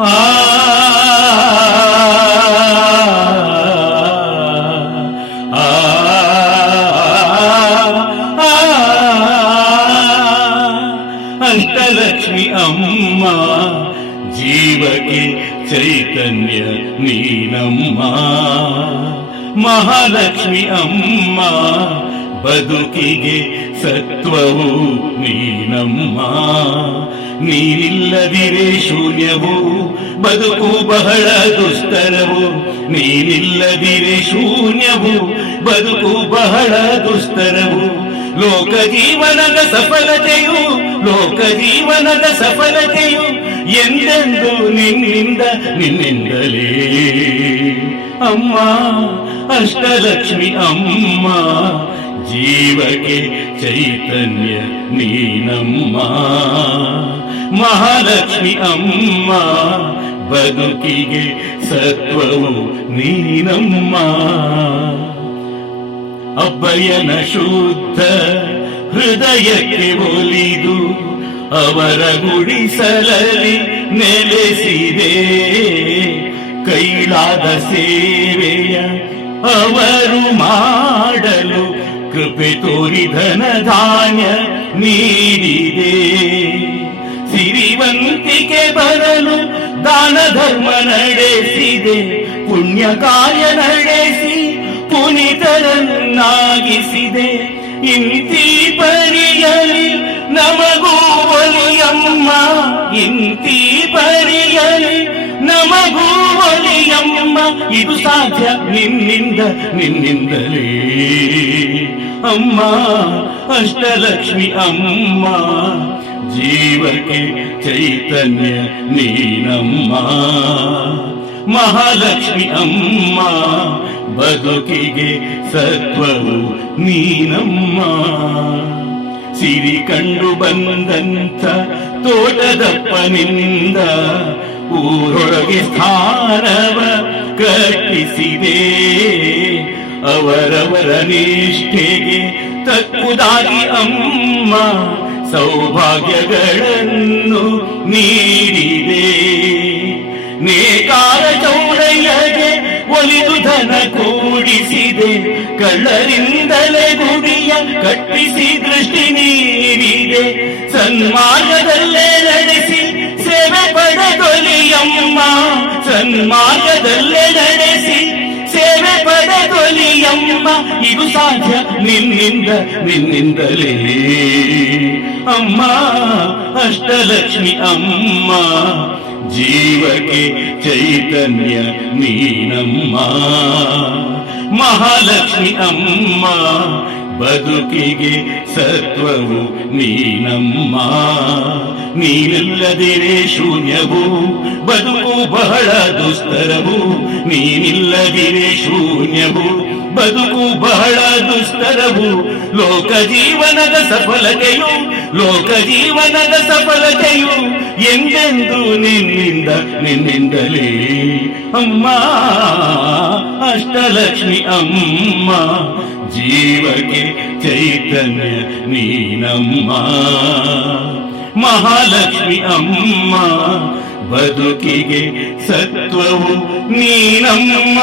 ಆ ಅಷ್ಟಲಕ್ಷ್ಮಿ ಅಮ್ಮ ಜೀವಕ್ಕೆ ಚೈತನ್ಯ ನೀನಮ್ಮ. ಮಹಾಲಕ್ಷ್ಮಿ ಅಮ್ಮ ಬದುಕಿಗೆ ಸತ್ವವು ನೀನಮ್ಮ. ನೀನಿಲ್ಲದಿರೇ ಶೂನ್ಯವು, ಬದುಕು ಬಹಳ ದುಸ್ತರವು. ನೀನಿಲ್ಲದಿರೇ ಶೂನ್ಯವು, ಬದುಕು ಬಹಳ ದುಸ್ತರವು. ಲೋಕ ಜೀವನದ ಸಫಲತೆಯು, ಲೋಕ ಜೀವನದ ಸಫಲತೆಯು ಎಂದೆಂದು ನಿನ್ನಿಂದಲೇ ಅಮ್ಮ. ಅಷ್ಟಲಕ್ಷ್ಮಿ ಅಮ್ಮ ಜೀವಕ್ಕೆ ಚೈತನ್ಯ ನೀನಮ್ಮ. ಮಹಾಲಕ್ಷ್ಮಿ ಅಮ್ಮ ಬದುಕಿಗೆ ಸತ್ವವು ನೀನಮ್ಮ. ಅಬ್ಬಯ್ಯನ ಶುದ್ಧ ಹೃದಯಕ್ಕೆ ಒಲಿದು ಅವರ ಗುಡಿಸಲಲ್ಲಿ ನೆಲೆಸಿದೆ. ಕೈಲಾದ ಸೇವೆಯ ಅವರು ಮಾಡಲು ಕೃಪೆ ತೋರಿ ಧನ ಧಾನ್ಯ ನೀಡಿದೆ. ಸಿರಿವಂತಿಕೆ ಬರಲು ದಾನ ಧರ್ಮ ನಡೆಸಿದೆ. ಪುಣ್ಯ ಕಾರ್ಯ ನಡೆಸಿ ಪುನೀತರನ್ನಾಗಿಸಿದೆ. ಇಂತಿ ಪರಿಯಲಿ ನಮಗೂ ಒಲಿಯಮ್ಮ, ಇಂತಿ ಪರಿಯಲಿ ನಮಗೂ ಒಲಿಯಮ್ಮ. ಇದು ಸಾಧ್ಯ ನಿನ್ನಿಂದಲೇ ಅಮ್ಮ. ಅಷ್ಟಲಕ್ಷ್ಮಿ ಅಮ್ಮ ಜೀವಕ್ಕೆ ಚೈತನ್ಯ ನೀನಮ್ಮ. ಮಹಾಲಕ್ಷ್ಮಿ ಅಮ್ಮ ಬದುಕಿಗೆ ಸತ್ವವು ನೀನಮ್ಮ. ಸಿರಿ ಕಂಡು ಬಂದಂಥ ತೋಟದಪ್ಪನಿಂದ ಊರೊಳಗೆ ಸ್ಥಾನವ ಕಟ್ಟಿಸಿದೆ. ಅವರವರ ನಿಷ್ಠೆಗೆ ತಕ್ಕುದಾಗಿ ಅಮ್ಮ ಸೌಭಾಗ್ಯಗಳನ್ನು ನೀಡಿದೆ. ನೇಕಾರ ಚೌಡಯ್ಯಗೆ ಒಲಿದು ಧನ ಕೂಡಿಸಿದೆ. ಕಳ್ಳರಿಂದಲೇ ಗುಡಿಯ ಕಟ್ಟಿಸಿ ದೃಷ್ಟಿ ನೀಡಿದೆ. ಸನ್ಮಾರ್ಗದಲ್ಲೇ ನಡೆಸಿ ಸೇವೆ ಪಡೆದೊಲಿಯಮ್ಮ. ಸನ್ಮಾರ್ಗದಲ್ಲೇ ನಡೆಸಿ ಸೇವೆ ಪಡೆದೊಲಿಯಮ್ಮ. ಇದು ಸಾಧ್ಯ ನಿನ್ನಿಂದಲೇ ಅಮ್ಮ. ಅಷ್ಟಲಕ್ಷ್ಮಿ ಅಮ್ಮ ಜೀವಕ್ಕೆ ಚೈತನ್ಯ ನೀನಮ್ಮ. ಮಹಾಲಕ್ಷ್ಮಿ ಅಮ್ಮ ಬದುಕಿಗೆ ಸತ್ವವು ನೀನಮ್ಮ. ನೀನಿಲ್ಲದಿರೇ ಶೂನ್ಯವು, ಬದುಕು ಬಹಳ ದುಸ್ತರವು. ನೀನಿಲ್ಲದಿರೇ ಶೂನ್ಯವು, ಬದುಕು ಬಹಳ ದುಸ್ತರವು. ಲೋಕ ಜೀವನದ ಸಫಲತೆಯು, ಲೋಕ ಜೀವನದ ಸಫಲತೆಯು ಎಂದೆಂದು ನಿನ್ನಿಂದಲೇ ಅಮ್ಮ. ಅಷ್ಟಲಕ್ಷ್ಮಿ ಅಮ್ಮ ಜೀವಕ್ಕೆ ಚೈತನ್ಯ ನೀನಮ್ಮ. ಮಹಾಲಕ್ಷ್ಮಿ ಅಮ್ಮ ಬದುಕಿಗೆ ಸತ್ವವು ನೀನಮ್ಮ.